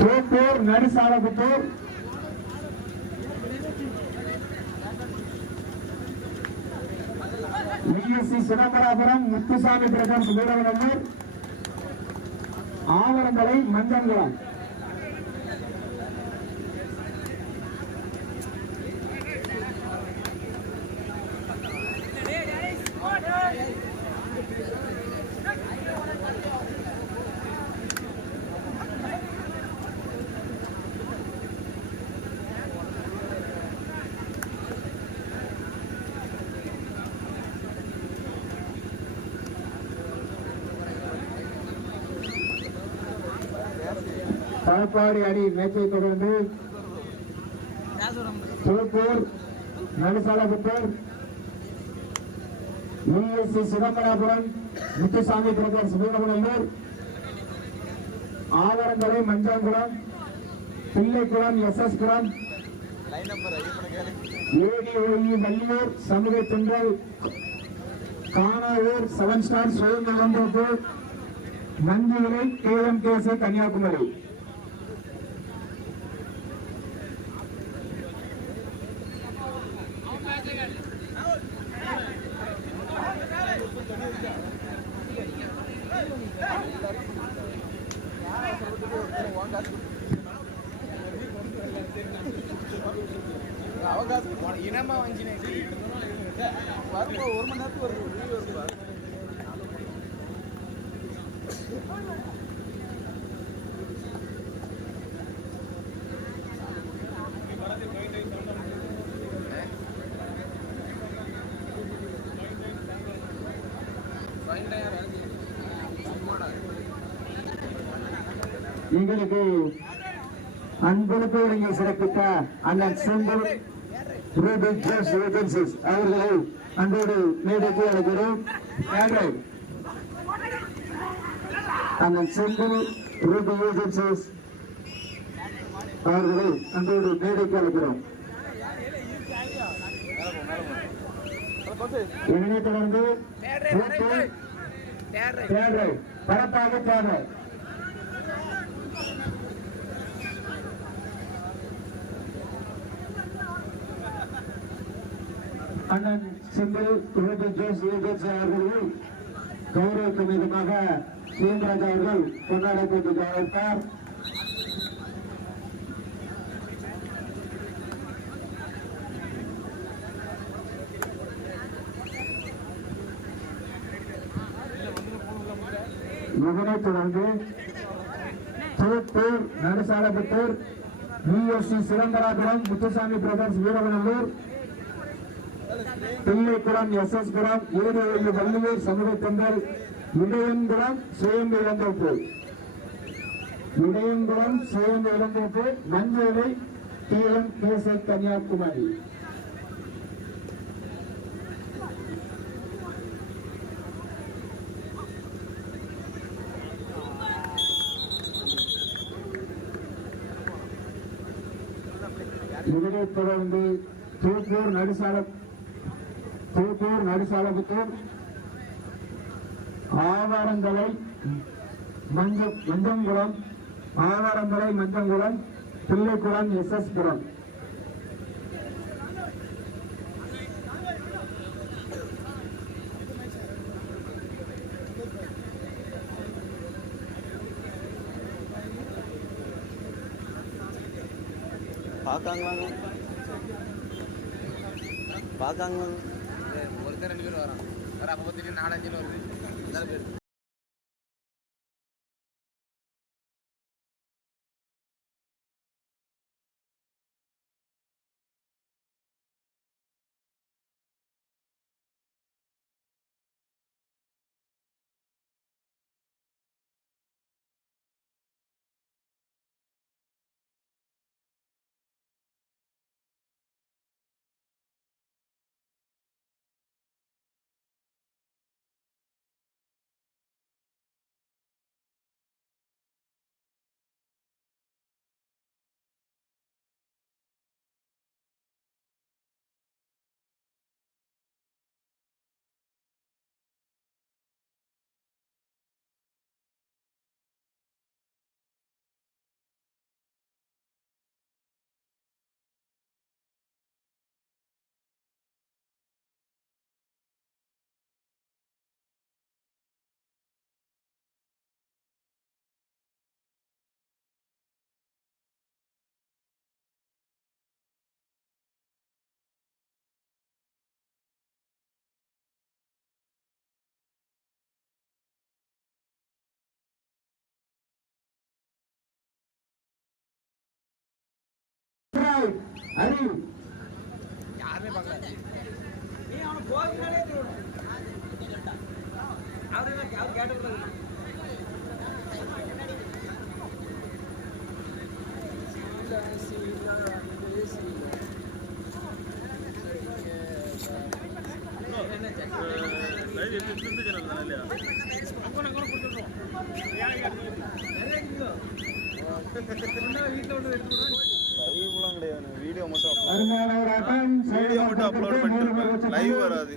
Thoppur Nadusalaputhur VSC Chidambarapuram Muthusamy brothers Veeravanallur Avarandhalai Manjankulam சாப்பாடு அணி மேட்சை தொடர்ந்து Thoppur Nadusalaputhur VSC Chidambarapuram Muthusamy brothers Veeravanallur Avarandhalai Manjankulam Pillaikulam SS Kulam ADOE Valliyur சமூக தென்றல் காணாவூர் 7 ஸ்டார் சுயம் இளந்தோப்பு மஞ்சுவிலை KMKC கன்னியாகுமரி. அவகாசம் இனமா வாங்கினேன் வரும்போது 1 மணி நேரத்துக்கு ஒரு எங்களுக்கு அன்பளிப்பு வழங்கி சிறப்பித்த அண்ணன் செந்தில் ரூபி கேஸ் ஏஜென்சிஸ் அவர்களை அன்போடு மேடைக்கு அழைக்கிறோம். அண்ணன் செந்தில் ரூபி ஏஜென்சிஸ் அவர்களை அன்போடு மேடைக்கு அழைக்கிறோம். இதனை தொடர்ந்து பரப்பாக தேவை அண்ணன் செந்தில் ரூபி கேஸ் ஏஜென்சி அவர்களை கௌரவத்தின் விதமாக சீன்ராஜ் அவர்கள் கொண்டாடப்பட்டு அழைத்தார். இதனைத் தொடர்ந்து Thoppur Nadusalaputhur VSC Chidambarapuram Muthusamy brothers Veeravanallur Pillaikulam SS Kulam ADOE Valliyur சமூக தென்றல் இடையங்குளம் சுயம் இளந்தோப்பு மஞ்சளை KMKC கன்னியாகுமரி. இதனைத் தொடர்ந்து தோப்பூர் நடுசாலபுத்தூர் ஆவாரந்தலை மஞ்சங்குளம் பிள்ளைக்குளம் எஸ்எஸ் புரம். பார்க்காங்க ஒருத்தர் 2 பேர் வரான் அப்போ 4-5 வருது. ரைட் ஹரி யாருமே பார்க்கல. வீடியோ மட்டும் அருமையான ஒரு ஆட்டம் அப்லோட் பண்ணிட்டு லைவ் வராது.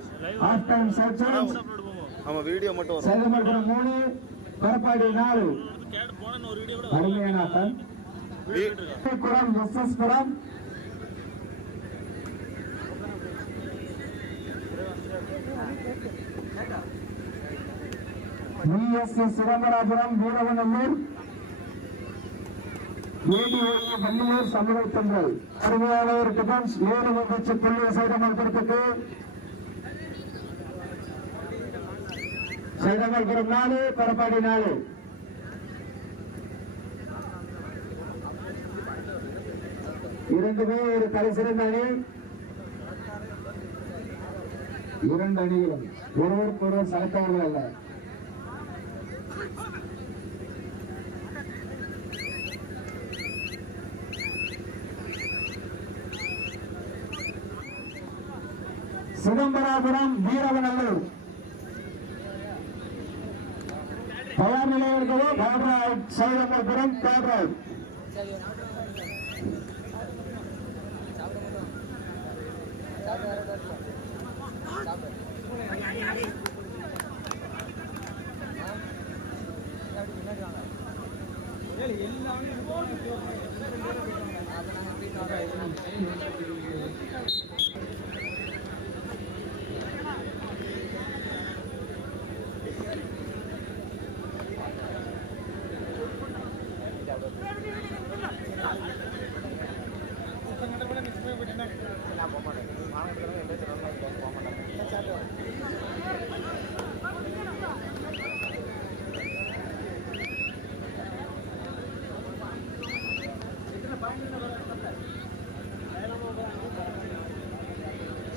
ஆஃப் டைம் செக்ஷன் ஆமா வீடியோ மட்டும் வரும். சேதமங்கலம் 3 பரப்பாடி 4 அருமையான ஆட்டம் குளம் எஸ்எஸ் குளம் விஎஸ்எஸ் சிதம்பராபுரம் வீரவநல்லூர் ஏடிஓ வள்ளியூர் சமூகத்தங்கள் அருமையான ஒரு டிஃபென்ஸ் 7 விபத்து புள்ளி சேதமங்கலத்துக்கு சேதமங்கலம் 4 பரப்பாடி 4 இரண்டுமே ஒரு தலைசிறந்த அணி. 2 அணிகளும் ஒருவருக்கு ஒருவர் சளைத்தவர்கள் அல்ல. சிதம்பராபுரம் வீரவநல்லூர் தயார் நிலையில் இருக்கிறது. Sethamangalam third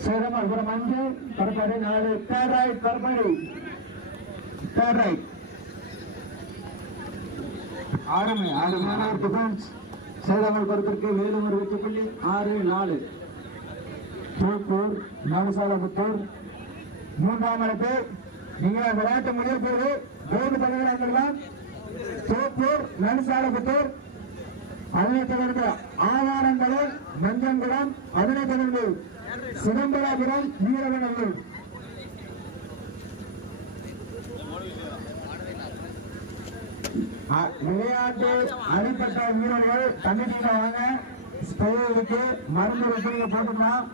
Sethamangalam 5 Parappadi 4 third right Parappadi third right ஆறுமையான ஒரு டிஃபென்ஸ் சேதமங்கலத்திற்கு மேலும் ஒரு வெற்றி புள்ளி 6-4 தூப்பூர் நவசாலபுத்தூர் 3ஆம் இடத்து. நீங்க விளையாட்டு முடிய போது போர்டு பதவிகள் தூப்பூர் நவசாலபுத்தூர் அதனை தொடர்ந்து ஆவாரங்குளம் மஞ்சங்குளம் அதனை தொடர்ந்து சிதம்பராபுரம் வீரவநல்லூர். விளையாட்டு அடிப்பட்ட வீரர்கள் கமிட்டியில வாங்க. ஸ்ப்ரே இருக்கு, மருந்து இருக்கு, நீங்க போட்டுக்கலாம்.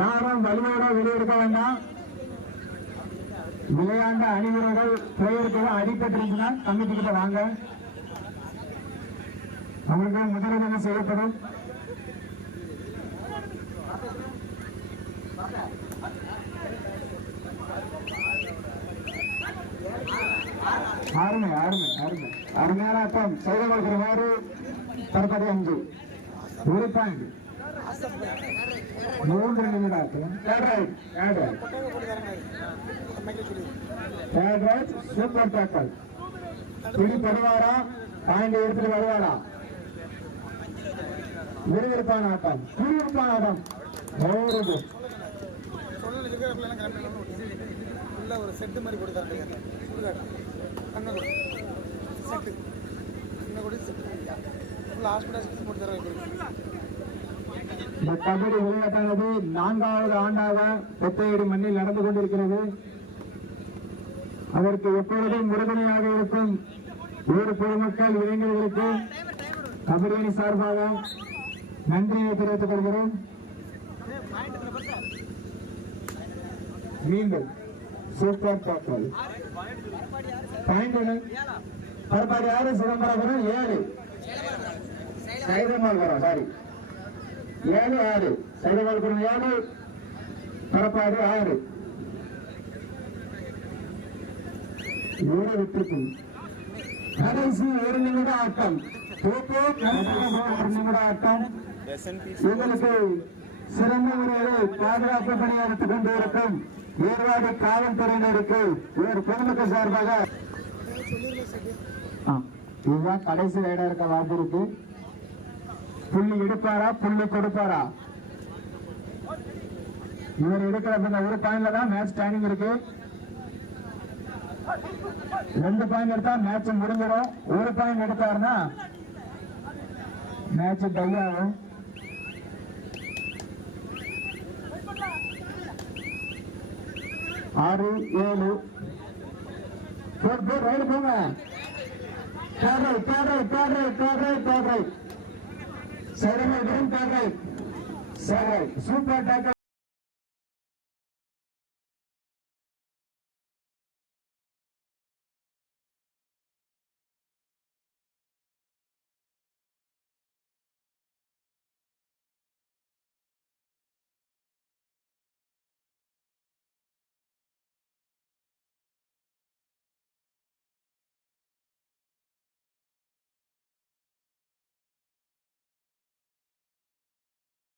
யாரும் வலியோட வெளியெடுக்க வேண்டாம். விளையாண்ட அணி வீரர்கள் பிளேயருக்கு அடிபட்டிருந்துச்சுன்னா கமிட்டி கிட்ட வாங்க. அவங்களுக்கு முதலுதவி செய்யப்படும். அருமையான ஆட்டம் சேதமங்கலம் 6 பரப்பாடி 5 1 பாயிண்ட் 3 நிமிட ஆட்டம். சூப்பர் டேக்கல் பிடி படுவாரா பாயிண்ட் எடுத்துட்டு வருவாரா? விறுவிறுப்பான ஆட்டம் ஒரு செட்டு மாதிரி கொடுத்தாரு இந்த கபடி விளையாட்டானது 4வது ஆண்டாக ஒத்தையடி மண்ணில் நடந்து கொண்டிருக்கிறது. அதற்கு எப்பொழுதும் உறுதுணையாக இருக்கும் ஊர் பொதுமக்கள் இளைஞர்களுக்கு கபடி அணி சார்பாக நன்றியை தெரிவித்துக் கொள்கிறோம். மீண்டும் சூப்பர் டாக்கல் பாயிண்ட் பரப்பாடி 6 சிதம்பரம் 7 சைதமங்கலம் 7-6 சைதமங்கலம் 7 பரப்பாடி 6 வெற்றிக்கும் கடைசி 1 நிமிட ஆட்டம். 1 நிமிட ஆட்டம். SNPC எங்களுக்கு சிறந்த முறையில் பாதுகாப்பு பணியாற்றிக் கொண்டிருக்கும் ஏர்வாடி காவல்துறையினருக்கு ஒரு பொதுமக்கள் சார்பாக இதுதான் கடைசி ரைடா இருக்க வாய்ப்பு இருக்கு. புள்ளி எடுப்பாரா புள்ளி கொடுப்பாரா? இவர் எடுக்கிற ஒரு பாயிண்ட்ல தான் மேட்ச் டைனிங் இருக்கு. 2 பாயிண்ட் எடுத்தா மேட்ச் முடிஞ்சிடும். 1 பாயிண்ட் எடுத்தாருன்னா மேட்ச் டை ஆகும். ஆறு 7 ரைடு போங்க. Super tackle.